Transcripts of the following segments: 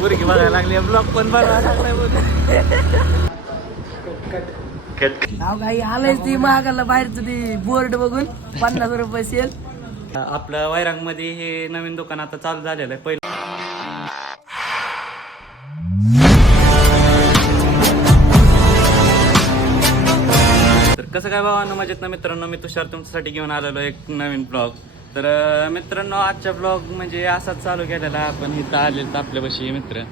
पोरगी बघायला लागली, ब्लॉग पण बनवायला लागलाय बोल. काही आलंय ती महागाला बाहेरचं ती बोर्ड बघून 50 रुपये सेल. आपलं वैरांग मध्ये हे नवीन दुकान आता चालू झालेलं आहे. पहिलं तर कसं काय भावांनो, मजेत ना मित्रांनो, मी तुषार तुमच्यासाठी घेऊन आलेलो एक नवीन ब्लॉग. तर मित्रांनो, आजच्या ब्लॉग म्हणजे असाच चालू केलेला. आपण इथं आलेलं आपल्यापाशी मित्र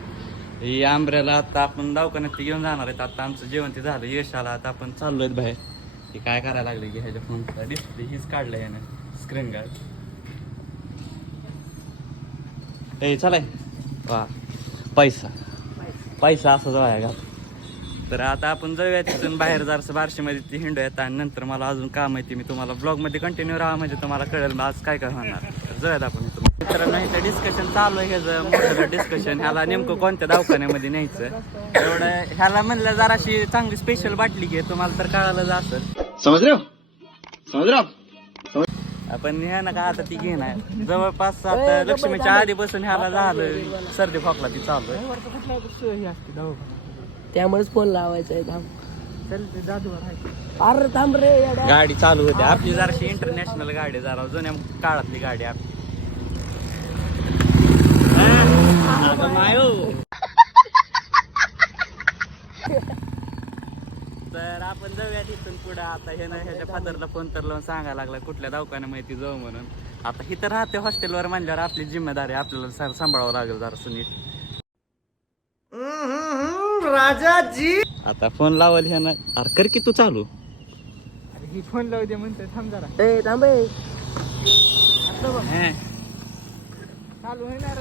ही आंब्याला आता आपण दवाखान्यात घेऊन जाणार आहेत. आता आमचं जेवण ते झालं, यश आला, आता आपण चाललोय बाहेर. हे काय करायला लागले की ह्याच्या फोनचा डिस्प्ले हीच काढलंय यानं, स्क्रीन गार्ड. ए चालाय वा, पैसा पैसा असं जाऊया का. तर आता आपण जाऊया तिथून बाहेर जरासं बारशीमध्ये ती हिंडू येतात आणि नंतर मला अजून काम आहे. मी तुम्हाला ब्लॉगमध्ये कंटिन्यू राहा म्हणजे तुम्हाला कळेल आज काय काय होणार. जाऊयात आपण इथून. मित्रांनो, इथं डिस्कशन चालू आहे, ह्याचं मोठं डिस्कशन. ह्याला नेमकं कोणत्या दवाखान्यामध्ये न्यायचं एवढं. ह्याला म्हणलं जराशी चांगली स्पेशल बाटली घे, तुम्हाला तर कळालं असं. समज रे आपण ह्या ना का आता ती घेणार जवळपास आता लक्ष्मीच्या आधीपासून ह्याला झालं सर्दी खोकला ती चालू आहे. त्यामुळेच फोन लावायचा आहे. अरे थांब रे, गाडी चालू होते आपली, जराशी इंटरनॅशनल गाडी, जरा जुन्या काळातली गाडी आपली. तर आपण जाऊया तिथून पुढे. आता हे ना ह्याच्या फादरला फोन तर लावून सांगायला लागला कुठल्या दवाखान्या माहिती जाऊ म्हणून. आता इथं राहते हॉस्टेलवर म्हणल्यावर आपली जिम्मेदारी आपल्याला सांभाळावं लागेल जरा सुनील. राजाजी आता फोन लावल ह्यानं. अरे कर की तू चालू. अरे ही फोन लावू दे म्हणतोय, थांब जरा. ए थांब चालू होणार.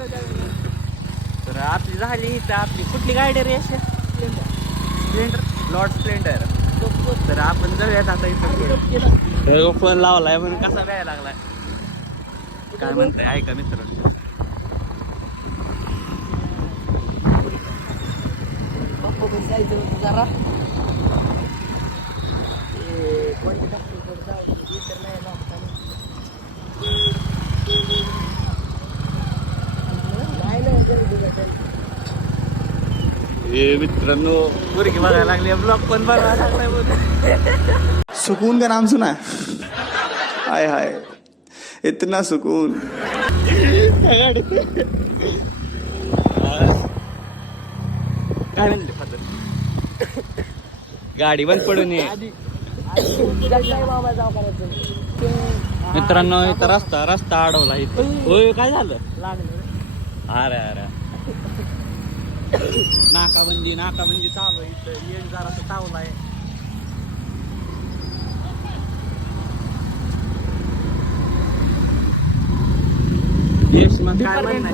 तर आपली झाली इथं. आपली कुठली गाडी रे? Splendor, Lord Splendor. तर आपण जाऊयात आता इथं. फोन लावलाय म्हणून कसा व्यायला लागलाय काय म्हणताय ऐका मित्र. जरा मित्रांनो, पोरगी बघायला लागली, ब्लॉग पण बनवायला लागलाय बोल. सुकून का नाम सुना है? हाय हाय, इतना सुकून. काय म्हणले फादर? गाडी बंद पडू नये. मित्रांनो, इथं रस्ता अडवला इथं. होय काय झालं? अरे अरे नाकाबंदी चालू आहे इथं. एक जरासं तावलाय. मग काय म्हणणार?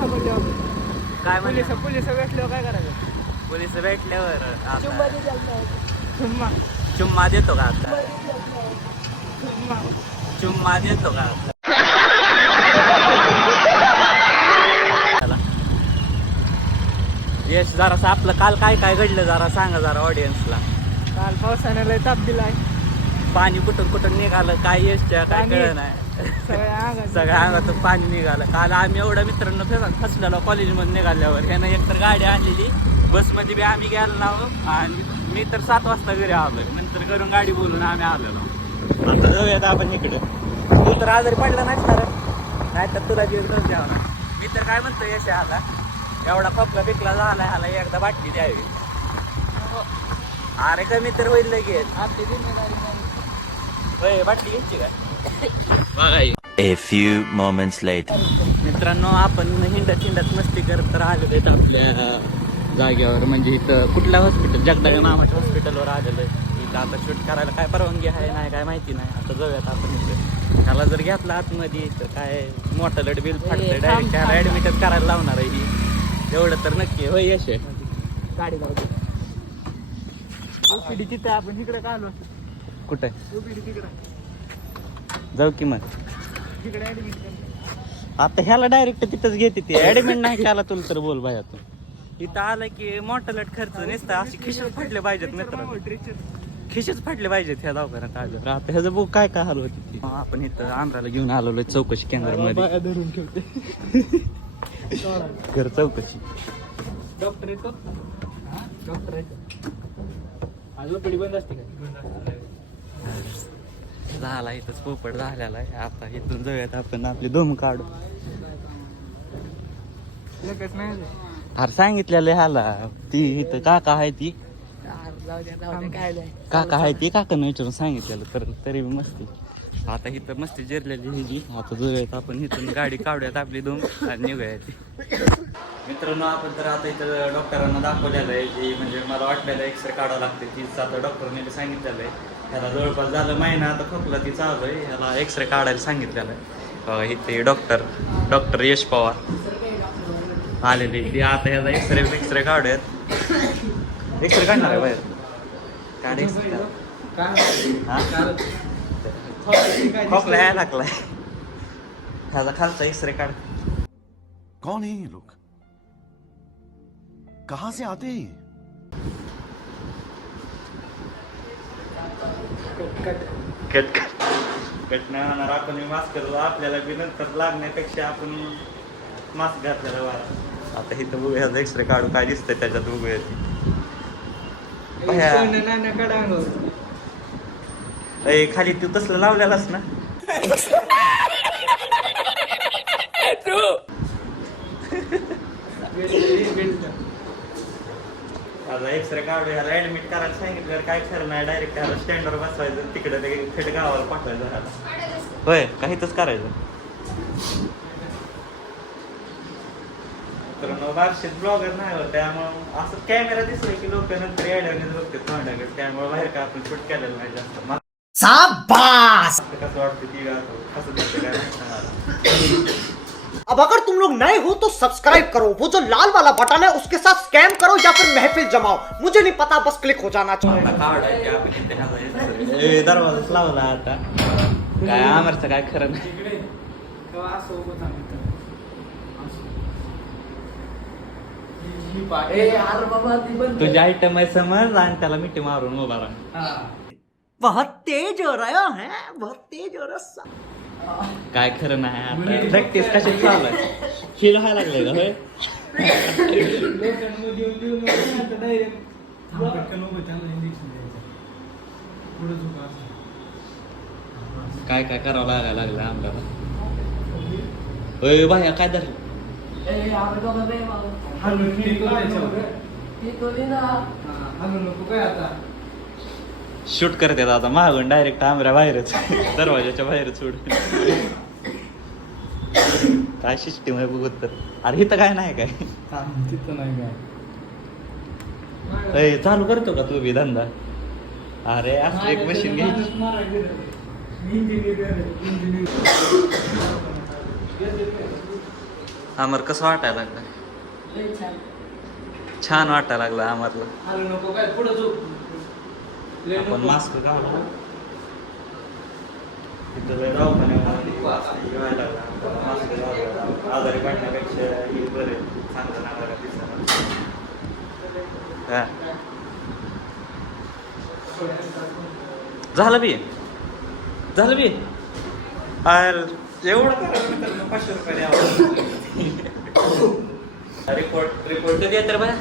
काय म्हणणार? पोलिस भेटल्यावर काय करायचं? पोलिस भेटल्यावर चुम्मा देतो का आता? चुम्मा देतो का? यश, जरासं आपलं काल काय काय घडलं जरा सांगा जरा ऑडियन्सला. काल पावसाने लय ताप दिलाय. पाणी कुठून निघालं काय यशच्या काय कळलं नाही. सगळ्या अंगातून पाणी निघालं. काल आम्ही एवढ्या मित्रांनो फसलेलो कॉलेजमध्ये निघाल्यावर. ह्यानं एकतर गाडी आणलेली, बसमध्ये बी आम्ही गेलो नाव, आणि मी तर 7 वाजता घरी आलोय. नंतर घरून गाडी बोलून आम्ही आलेलो. आता जाऊयात आपण इकडे. तू तर आजारी पडला नाही तर तुला जेवण द्यावं. मी तर काय म्हणतो, यश आला एवढा खोकला बिकला झाला, ह्याला एकदा बाटली द्यावी. अरे कमी तर होईल लगेच. आपली जिम्मेदारी नाही. बाटली घ्यायची काय? A few moments later. मित्रांनो, आपण हिंडत मस्ती करत आलेलो आहेत आपल्या जागेवर. म्हणजे इथं कुठल्या हॉस्पिटल, जगदाळे मामाच्या हॉस्पिटलवर आलेलो आहे. इथं आता शूट करायला काय परवानगी आहे नाही काय माहिती नाही. आता जाऊयात आपण इथं. त्याला जर घेतला आतमध्ये तर काय मोठं लट बिल फाटतं, डायरेक्ट त्याला ऍडमिटच करायला लावणार आहे ही. एवढं तर नक्की होय यश. गाडी लावतो. ओपीडी तिथं आपण इकडे काय आलो? कुठे ओपीडी तिकडे जाऊ की मग? तिकडे ऍडमिट कर. आता ह्याला डायरेक्ट तिथंच घेते ती. ऍडमिट नाही केला तुला तर बोल भाई. तू इथं आलं की मोठा लट खर्च नसतं. अशी खिशेच फाटले पाहिजेत मित्र, खिशेच फाटले पाहिजेत ह्या दवाखान्यात आलं. आता ह्याचं बघ काय काय हाल होती ती. आपण इथं आंध्राला घेऊन आलेलो चौकशी केंद्रामध्ये. धरून ठेवते कर चौकशी. डॉक्टर येतो डॉक्टर येतो आज ओपीडी बंद असते का झाला इथंच पोपट झालेला आहे. आता इथून जाऊयात आपण आपली दम काढू. लगेच नाही अरे सांगितलेलं ह्याला ती इथं काका आहे ती जाऊ द्या काय नाही. काका आहे ती काकानं विचारून सांगितलेलं तर तरी बी मस्ती. आता इथं मस्ती जिरलेली ह्याची. आता जाऊयात आपण इथून गाडी काढूयात आपली दोन आणि निघूयात. मित्रांनो आपण तर आता इथं डॉक्टरांना दाखवलेलं आहे की म्हणजे मला वाटलेलं एक्सरे काढावं लागते तीच आता डॉक्टरने सांगितलेलं आहे. ह्याला जवळपास झालं महिना आता खोकला ती चालू आहे. ह्याला एक्सरे काढायला सांगितलेलं आहे. इथे डॉक्टर यश पवार आलेले ती आता ह्याला एक्सरे काढूयात. एक्सरे काढणार आहे बाहेर खोकला यायला लागलाय. ह्याचा खालचा एक्सरे काढ. कौन है ये लोग कहां से आते हैं ये? कट नाही होणार. आपण मास्क करतो आपल्याला बी नंतर लागण्यापेक्षा आपण मास्क घातलेला बरा. आता इथं बघूया एक्सरे काढू काय दिसतंय त्याच्यात बघूया ती खाली तू तसलं लावलेलास ना. आता एक्सरे काढू ह्याला ऍडमिट करायला सांगितल्यावर काय खरं नाही. डायरेक्ट ह्याला स्टँडवर बसवायचं तिकडे थेट गावाला पाठवायचं ह्याला. होय काहीतच करायचं. तर बारशेत ब्लॉगर नाही होत त्यामुळं असं कॅमेरा दिसले की लोक नंतर ऍडवणीच बघते तोंडाकडे. त्यामुळे बाहेर का आपण शूट केलेलं नाही जास्त. कसं वाटतं ती कसं दिसतं काय नाही. अब अगर तुम लोग नए हो तो सब्सक्राइब करो, वो जो लाल वाला बटन है उसके साथ स्कैम करो या फिर महफिल जमाओ, मुझे नहीं पता, बस क्लिक हो जाना चाहिए. दरवाजाच लावला आता काय आमरचं काय खरं नाही. अरे बाबा ती बंद तुझी आयटम आहे समज आणि त्याला मिठी मारून उभा राहा. बहुत तेज हो रहा है, बहुत तेज हो रहा. काय खरं नाही. आता प्रॅक्टिस कशी चालू आहे. फील व्हायला लागले का होय. काय काय करावं लागायला लागलं आम्हाला. होय बाया काय धरलं. शूट करतात आता मागून डायरेक्ट आमऱ्या बाहेरच दरवाजाच्या बाहेर सोडून. काय सिस्टीम आहे बघत तर. अरे इथं काय नाही काय तिथं नाही काय अय चालू करतो का तू बी धंदा. अरे असं एक मशीन घ्यायची. आमर कसं वाटायला लागलं. छान वाटायला लागलं आम्हाला. नको काय पुढे आपण मास्क घालू. तिथं लय दवाखान्यामध्ये यायला लागला. मास्क घालू. आजारी पडण्यापेक्षा हे बरे चांगलं नावाला दिसणार. झालं बी एवढं करा 500 रुपये द्यावं. रिपोर्ट कधी येत रे बाय.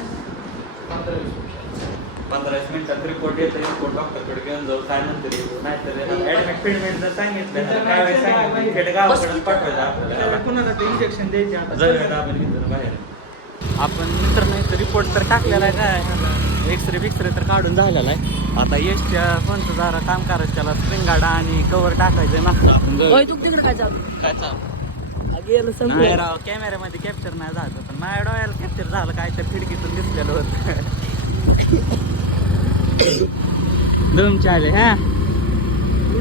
15 मिनिटात रिपोर्ट येतो. रिपोर्ट डॉक्टरकडे घेऊन जाऊ काय नंतर येऊ. नाहीतर ऍडमिट फिडमेंट जर सांगितलं काय वेळेस सांगितलं थेट गावाकडे पाठवायचं आपल्याला. कोणाला इंजेक्शन द्यायचे जाऊया आपण इथून बाहेर. आपण मित्रांनो इथं रिपोर्ट तर टाकलेला आहे. काय एक्सरे बिक्सरे तर काढून झालेला आहे. आता यशच्या कोणतं जरा काम करायचं त्याला स्प्रिंग गाडा आणि कवर टाकायचंय मागचं. आपण होय तू तिकडे काय चालू काय चालू गेलं नाही समजा. राव कॅमेऱ्यामध्ये कॅप्चर नाही झालं. पण माझ्या डोळ्याला कॅप्चर झालं काय तर खिडकीतून दिसलेलं होतं. दोन चाले हा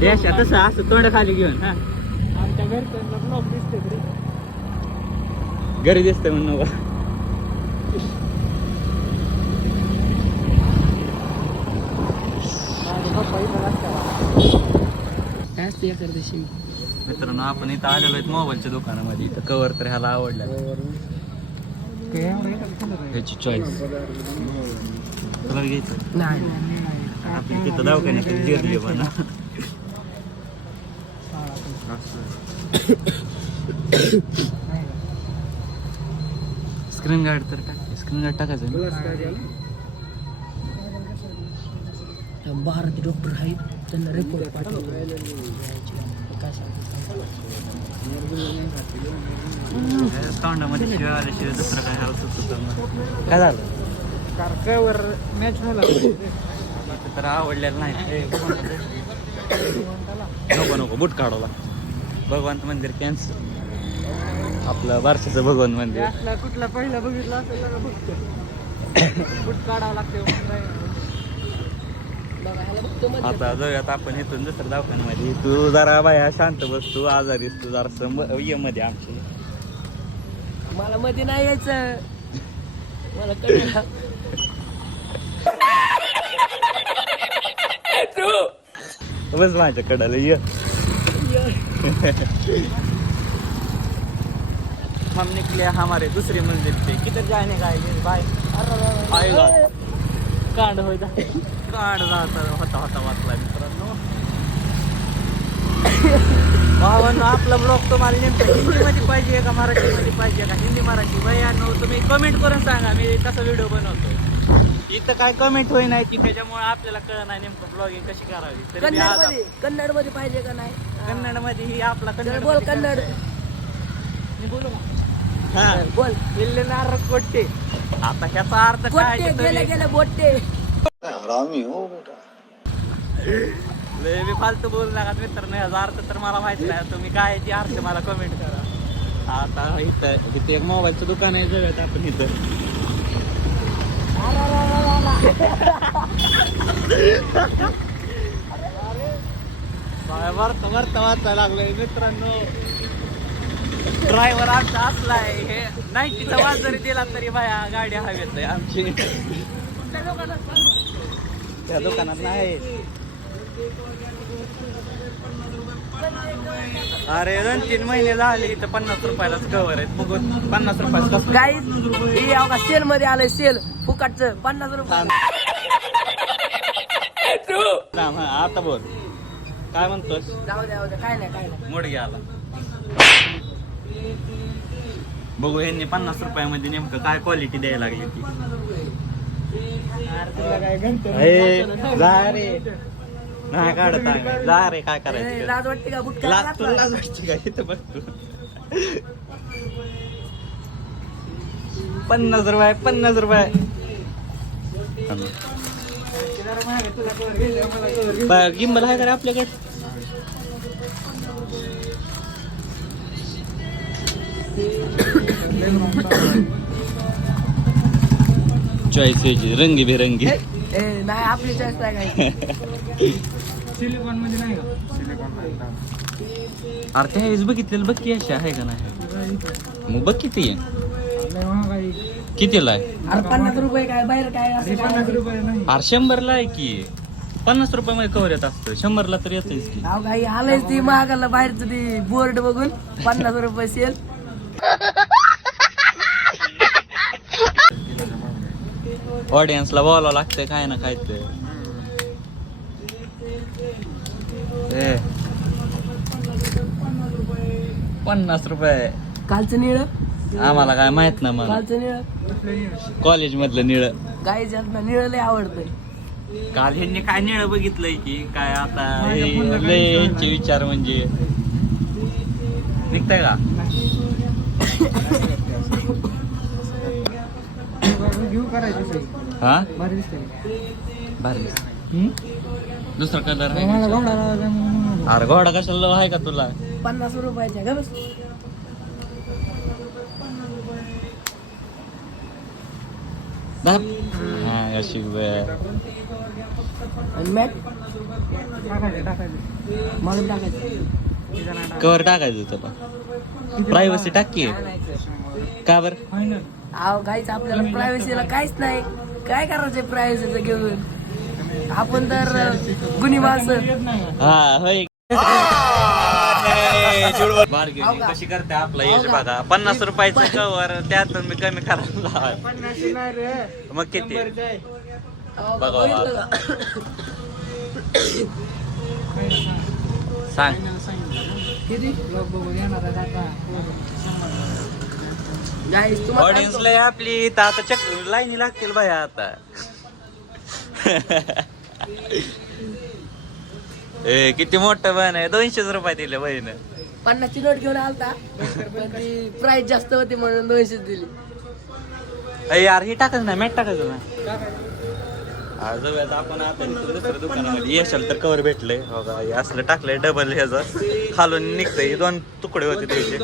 यशा तसं असं तोंड खाली घेऊन हा आमच्या घरच्यांना ब्लॉग दिसते तरी घरी दिसतंय म्हणून बघा. काय असते एखाद्या दिवशी. मित्रांनो आपण इथं आलेलो आहेत मोबाईलच्या दुकानामध्ये. इथं कवर तर ह्याला आवडला. ह्याची चॉईस तुला घ्यायचं नाही आपली तिथं दवाखान्यात गिरली म्हणा. स्क्रीन गार्ड तर टाक. मिनिट टाकायचं ना? भारती डॉक्टर आहेत त्यांना रिपोर्ट पाठवलं काय सांगतो तोंडामध्ये शिवाय आल्याशिवाय दुसरं काय हवं सुचत नाही. काय झालं कारकावर मॅच व्हायला तर आवडलेलं नाही. नको नको बुट काढवला. भगवंत मंदिर कॅन्सल. आपलं बारशाचं भगवान मंदिर. असला कुठला पहिला बघितला असेल तर बघतो बुट काढावं लागते. आता जाऊयात आपण इथून दुसऱ्या दवाखान्यामध्ये. तू जरा बाया शांत बस. तू आजारी तू जरा मध्ये आमची. मला मध्ये नाही यायचं मला कळलं. बस माझ्या कडाला ये. हम निकले हमारे दूसरे मंजिल पे. किधर जाने का है भाई? आएगा कांड होता काढ जाता होता वाचला मित्रांनो. भावांनो आपला ब्लॉग तुम्हाला नेमकं हिंदीमध्ये पाहिजे का मराठीमध्ये पाहिजे का? हिंदी मराठी भैयानो तुम्ही कमेंट करून सांगा मी कसा व्हिडिओ बनवतो. इथं काय कमेंट होई नाही की त्याच्यामुळे आपल्याला कळलं नाही नेमकं ब्लॉगिंग कशी करावी. तरी मी आज कन्नड मध्ये पाहिजे का नाही? कन्नडमध्ये ही आपला चल बोल कन्नड. मी बोलू का? हा बोल. इल्ले नारळ कोट्टे. आता ह्याचा अर्थ काय बोट्टे आहे गेले तुम्ही- गेले बोट्टे. लय मी फालतू बोलू नका मित्रांनो. ह्याचा अर्थ तर मला माहिती नाही. तुम्ही काय ती अर्थ मला कमेंट करा. आता इथं एक मोबाईलचं दुकान आहे. जाऊयात आपण इथं. वार्ता वाचायला लागलोय मित्रांनो. ड्रायव्हर आमचा असलाय. हे 90चा वाज जरी दिला तरी बाया गाडी हवेत आहे आमची. त्या दुकानात नाही. अरे 2-3 महिने झाले इथं 50 रुपयालाच कवर आहेत. बघून 50 रुपयाला गाईज हे अवघा सेल मध्ये आलंय. सेल फुकटचं 50 रुपये. आता बोल काय म्हणतोस? जाऊ द्या काय नाही काय नाही. मोड आला. बघू यांनी 50 रुपयामध्ये नेमकं काय क्वालिटी द्यायला लागली ती. जा रे नाही काढत आहे. जा रे काय करायचं? लाज वाटते का? बुटका तुला लाज वाटते का? इथं बघ तू. 50 रुपये 50 रुपये. गिंबल आहे का रे आपल्याकडे? चॉईस यायची रंगीबेरंगी. नाही आपली चॉईस नाही काय. सिलिकॉन मध्ये नाही का? अरे त्या वेळेस बघितलेलं बघ की अशी आहे का नाही? मग बघ किती आहे. लय महागाई. कितीला आहे? अरे 50 रुपये काय बाहेर काय असं काय? 50 रुपये नाही. अरे 100ला आहे की. 50 रुपयामध्ये कवर येत असतं. 100ला तर येतेच की. अहो काही आलंय ती महागाला बाहेरचं ती बोर्ड बघून 50 रुपये सेल. ऑडियन्सला बोलावं लागतंय काय ना काय ते. 50 रुपये. कालचं निळ आम्हाला काय माहित ना. मला कालचं निळ कॉलेज मधलं निळं. गाई ज्यांना निळ लय आवडतंय. काल ह्यांनी काय निळं बघितलंय की काय? आता हे लय ह्यांचे विचार म्हणजे निघताय का? घेऊ करायची सही. हा भारी दिसते. भारी. दुसरा कलर मला घोडा लावायचा म्हणून. अरे घोडा कशाला आहे का तुला? 50 रुपयाच्या का बस. हा अशी आणि मॅट टाकायचं. म्हणून टाकायचं. कवर टाकायचं तुला. प्रायव्हसी टाकी का बर? फायनल. अहो काहीच आपल्याला प्रायव्हसीला काहीच नाही. काय करायचंय प्रायव्हसीचं घेऊन? आपण तर गुन्हे माणसं. हा होय. बार्गेनिंग कशी करते आपला यश बघा. 50 रुपयाचं कवर त्यातून मी कमी करायला लावाय. 50 नाही रे. मग किती? अहो, बघा. बघितलं का? सांग किती? ब्लॉग बघून येणार आहे आता. गाईस तुम्हाला ऑडियन्स लय आपली इथं आता चक्कर लाईनी लागतील बाया आता. ए किती मोठं बन आहे. 200 रुपये दिले बहीण. 50ची नोट घेऊन आलता पण ती प्राइस जास्त होती म्हणून 200 दिली. अरे यार हे टाकायचं नाही मॅट टाकायचं ना. जाऊयात आपण आता इथून दुसऱ्या दुकानामध्ये येशाल तर कवर भेटलंय बघा. हे असलं टाकलंय डबल ह्याचं खालून निघतंय. 2 तुकडे होते त्याचे.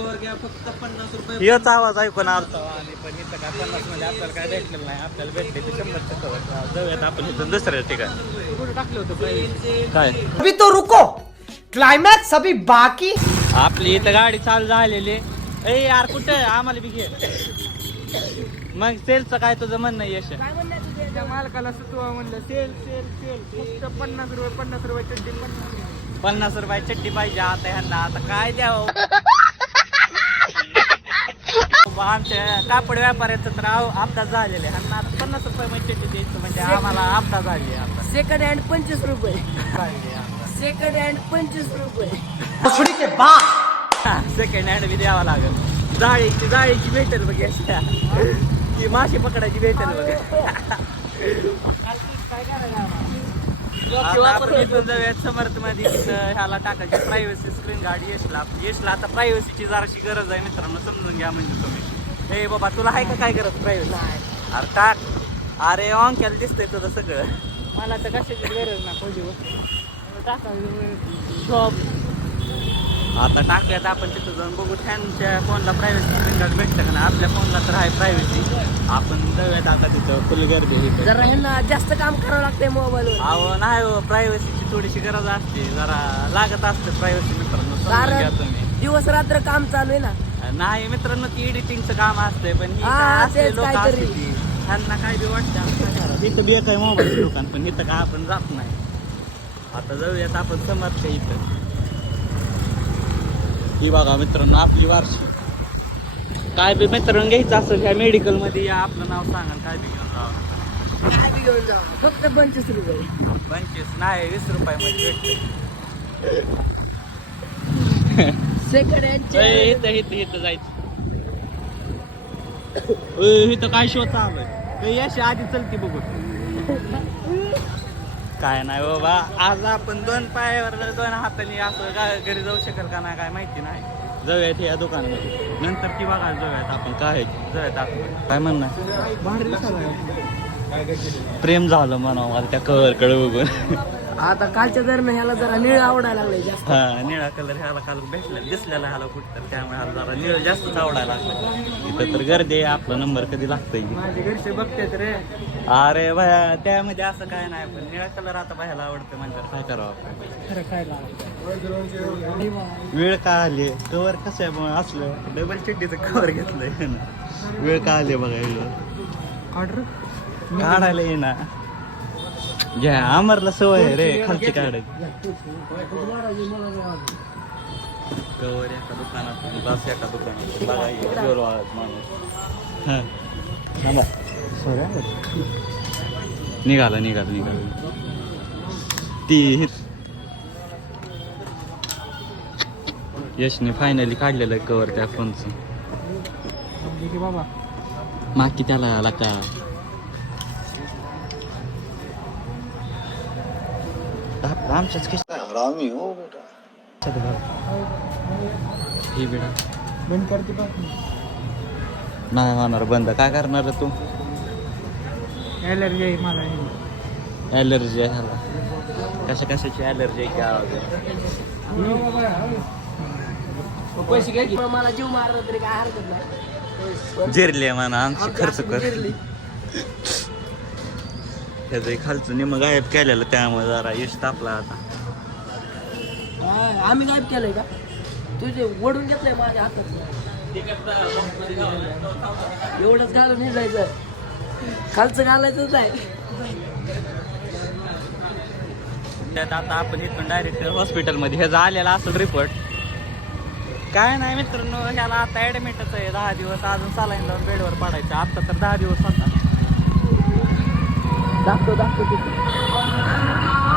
हेच आवाज ऐकून आलता आणि पण इथं काय 50 मध्ये आपल्याला काय भेटलेलं नाही. आपल्याला भेटले ते 100चं कवर. जाऊयात आपण इथून दुसऱ्या ठिकाणी. कुठे टाकलं होतं काय अभी तो रुको, क्लाइमैक्स अभी बाकी. आपली इथं गाडी चालू झालेली. ए यार कुठं आम्हाला बी घे. मग सेलचं काय तुझं म्हणणं यश? काय म्हणण्याचं त्या मालकाला सुचवा म्हणलं सेल सेल सेल फक्त 50 रुपये चड्डी 50 रुपये चट्टी पाहिजे आता ह्यांना. आता काय द्यावं. आमच्या कापड व्यापाऱ्याचं तर अपघात झालेले. ह्यांना आता 50 रुपये मध्ये चट्टी द्यायचं म्हणजे आम्हाला अपघात झाली. आता सेकंड हँड 25 रुपये. सेकंड हँड 25 रुपये. भोसड़ी के बाद सेकंड हँड बी द्यावा लागेल. जाळीची भेटेल बघ अशा. ती माशी पकडायची भेटेल बघ. आता आपण इथून जाऊयात समर्थ मध्ये. ह्याला टाकायची प्रायव्हसी स्क्रीन गार्ड यशला आता प्रायव्हसीची जराशी गरज आहे मित्रांनो. समजून घ्या म्हणजे तुम्ही. ए बाबा तुला आहे का काय गरज प्रायव्हसी? अरे टाक. अरे ऑंक्याला दिसतंय तुझं सगळं. मला तर कशाची गरज ना खोलीवर टाकायचं शॉप. आता टाकूयात आपण तिथं जाऊन बघू. त्यांच्या फोनला प्रायव्हसी स्क्रीन गार्ड भेटतं का ना. आपल्या फोनला तर आहे प्रायव्हसी. आपण जाऊयात आता तिथं. फुल गर्दी आहे. जरा ह्यांना जास्त काम करावं लागतंय मोबाईलवर. अहो नाही हो प्रायव्हसीची थोडीशी गरज असते. जरा लागत असते प्रायव्हसी मित्रांनो. समजून घ्या तुम्ही. दिवस रात्र काम चालू आहे ना. नाही मित्रांनो ती एडिटिंगचं काम असतंय. पण ही हा, काय असले तेच लोक काहीतरी. असते त्यांना काय बी वाटतं. इथं बी काय मोबाईल दुकान पण इथं काय आपण जात नाही. आता जाऊयात आपण समर्थ इथं. ही बघा मित्रांनो आपली वार्षिक. काय बी मित्रांनो घ्यायचं असेल ह्या मेडिकल मध्ये या. आपलं नाव सांगा काय बी घेऊन जावं. काय बी घेऊन जाऊ. फक्त 25 रुपये. 25 नाही 20 रुपयामध्ये भेटतं. सेकंड हँड इथं जायचं. इथं काय शो चालू आहे. यश आधी चलती बघू. काय नाही बाबा. आज आपण 2 पायावर 2 हातांनी असं घरी जाऊ शकेल का नाही काय माहिती नाही. जाऊयात या दुकानामध्ये नंतर की बघा. जाऊयात आपण काय जाऊयात आपण काय म्हणणार. प्रेम झालं म्हणा मला त्या कलरकडे बघून. आता कालच्या दरम्यान ह्याला जरा निळ आवडायला लागलाय जास्त. हा निळा कलर ह्याला काल भेटला दिसलेला ह्याला कुठं तर त्यामुळे ह्याला जरा निळ जास्तच आवडायला लागला. इथं तर गर्दी आहे. आपला नंबर कधी लागतोय. माझे घरचे बघतात रे. अरे भाया त्यामध्ये असं काय नाही. पण निळा कलर आता बाहेर आवडतं म्हणजे काय करावं आपण. खरं खायला वेळ का आली. कवर कसं आहे मग असलं डबल चड्डीचं कवर घेतलंय ना. वेळ का आली बघा. ऑर्डर काढायला ये ना. घ्या अमरला सवय आहे रे खालची काढायची. कवर एका दुकानात बस एका दुकानात बघा जोर वाळत माणूस. हा निघाला ती यशने फायनली काढलेलं आहे कवर त्या फोनचं. बाबा माकी त्याला आला का. आमच्याच हरामी हो बेटा. ही बेडा बंद करते बघ. नाही होणार बंद. काय करणार रे तू. ॲलर्जी आहे मला. ॲलर्जी आहे ह्याला. कशाची ॲलर्जी आहे क्या. पैसे घ्या की. मला जीव मारला तरी काय हरकत नाही. जिरले म्हणा आमची खर्च कर. त्याचं खालचं निम गायब केलेलं त्यामुळे जरा यश तापला आता. आम्ही गायब केलंय का. तुझे ओढून घेतलंय माझ्या हातात. एवढंच घालून हे जायचं. खालचं घालायचंच आहे. त्यात आता आपण इथून डायरेक्ट हॉस्पिटलमध्ये ह्याचा आलेला असेल रिपोर्ट. काय नाही मित्रांनो ह्याला आता ॲडमिटच आहे 10 दिवस. अजून सालाईन लावून बेडवर पडायचं. आता तर 10 दिवस होता. दाखव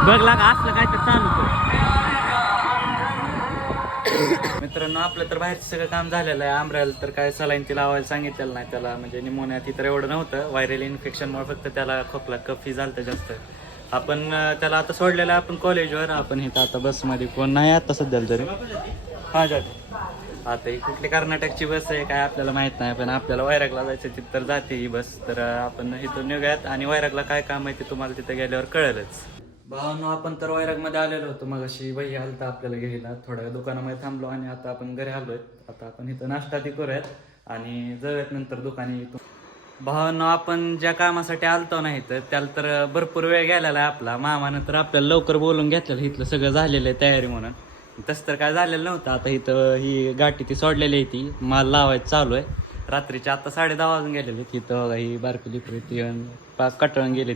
बघ लागा असलं काय तर चालू कर. मित्रांनो आपलं तर बाहेरचं सगळं काम झालेलं आहे. आमऱ्याला तर काय सलाईन ती लावायला सांगितलेलं नाही त्याला, म्हणजे निमोनिया ती तर एवढं नव्हतं, व्हायरल इन्फेक्शनमुळे फक्त त्याला खोकला कफी झालं जास्त. आपण त्याला आता सोडलेलं आहे आपण कॉलेजवर. आपण इथं आता बसमध्ये कोण नाही आता सध्याला तरी. हां जाते आता ही कुठली कर्नाटकची बस आहे काय आपल्याला माहित नाही, पण आपल्याला वैरागला जायचं तिथं तर जाते ही बस. तर आपण इथून निघूयात आणि वैरागला काय काम आहे ते तुम्हाला तिथे गेल्यावर कळेलच. भावांनो आपण तर वैरागमध्ये आलेलो होतो, मग अशी बाई आलता आपल्याला घ्यायला, थोड्या दुकानामध्ये थांबलो आणि आता आपण घरी आलोय. आता आपण इथं नाश्ता ती करूयात आणि जाऊयात नंतर दुकानी. भावांनो आपण ज्या कामासाठी आलतो नाही तर त्याला तर भरपूर वेळ गेलेला आहे आपला. मामानं तर आपल्याला लवकर बोलून घेतलेलं, इथलं सगळं झालेलं आहे तयारी म्हणून. तसं तर काय झालेलं नव्हतं. आता इथं ही गाठी ती सोडलेली आहे, ती माल लावायचं चालू आहे. रात्रीचे आता 10:30 वाजून गेलेले. तिथं बघा ही बारकी लिकडी ती पाक कटळून गेली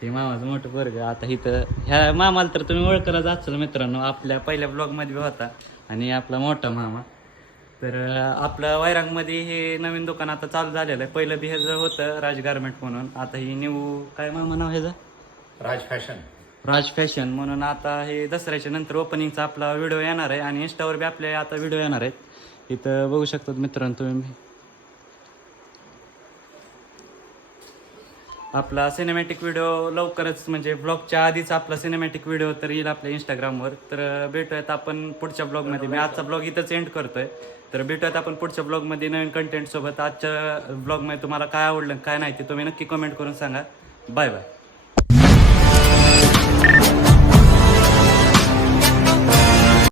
ती मामाचं मोठं वर्ग. आता इथं ह्या मामाला तर तुम्ही ओळखला असाल मित्रांनो, आपल्या पहिल्या ब्लॉगमध्ये होता आणि आपला मोठा मामा. तर आपलं वैरागमध्ये हे नवीन दुकान आता चालू झालेलं आहे. पहिलं बी ह्याचं होतं राज गारमेंट म्हणून, आता ही न्यू काय मामा नाव ह्याचं राज फॅशन म्हणून. आता हे दसऱ्याच्या नंतर ओपनिंगचा आपला व्हिडिओ येणार आहे आणि इंस्टावर बी आपले आता व्हिडिओ येणार आहेत. इथं बघू शकतात मित्रांनो तुम्ही आपला सिनेमॅटिक व्हिडिओ लवकरच, म्हणजे ब्लॉगच्या आधीच आपला सिनेमॅटिक व्हिडिओ तर येईल आपल्या इंस्टाग्रामवर. तर भेटूयात आपण पुढच्या ब्लॉगमध्ये. मी आजचा ब्लॉग इथंच एंड करतोय. तर भेटूयात आपण पुढच्या ब्लॉगमध्ये नवीन कंटेंट सोबत. आजच्या ब्लॉगमध्ये तुम्हाला काय आवडलं काय नाही ते तुम्ही नक्की कमेंट करून सांगा. Bye bye.